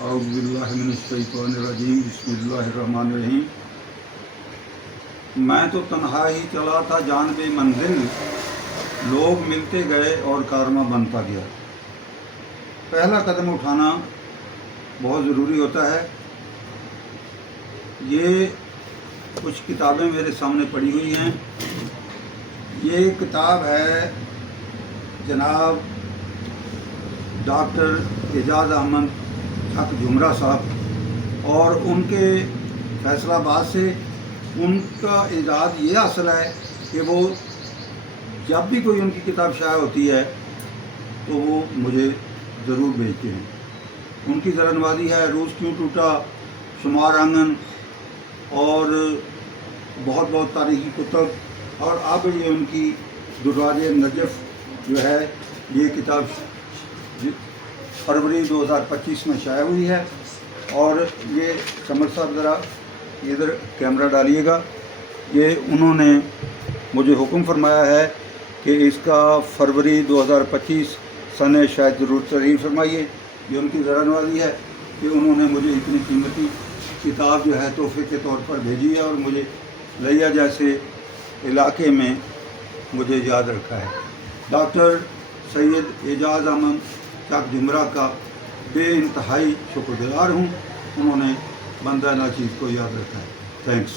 اعوذ باللہ من الشیطان الرجیم، بسم اللہ الرحمن الرحیم۔ میں تو تنہا ہی چلا تھا جانب منزل، لوگ ملتے گئے اور کارواں بنتا گیا۔ پہلا قدم اٹھانا بہت ضروری ہوتا ہے۔ یہ کچھ کتابیں میرے سامنے پڑی ہوئی ہیں۔ یہ کتاب ہے جناب ڈاکٹر اعجاز احمد چک جمرہ صاحب، اور ان کے فیصل آباد سے۔ ان کا اعزاز یہ حاصل ہے کہ وہ جب بھی کوئی ان کی کتاب شائع ہوتی ہے تو وہ مجھے ضرور بھیجتے ہیں۔ ان کی زرنوازی ہے روس کیوں ٹوٹا، شمار آنگن، اور بہت بہت تاریخی کتب، اور اب یہ ان کی دراج نجف جو ہے، یہ کتاب فروری 2025 میں شائع ہوئی ہے۔ اور یہ قمر صاحب ذرا ادھر کیمرہ ڈالیے گا۔ یہ انہوں نے مجھے حکم فرمایا ہے کہ اس کا فروری 2025 سن شاید ضرور تحریر فرمائیے۔ یہ ان کی زرنوازی ہے کہ انہوں نے مجھے اتنی قیمتی کتاب جو ہے تحفے کے طور پر بھیجی ہے، اور مجھے لیا جیسے علاقے میں مجھے یاد رکھا ہے۔ ڈاکٹر سید اعجاز احمد چک جمرہ کا بے انتہائی شکر گزار ہوں۔ انہوں نے بندہ ناچیز کو یاد رکھا ہے۔ تھینکس۔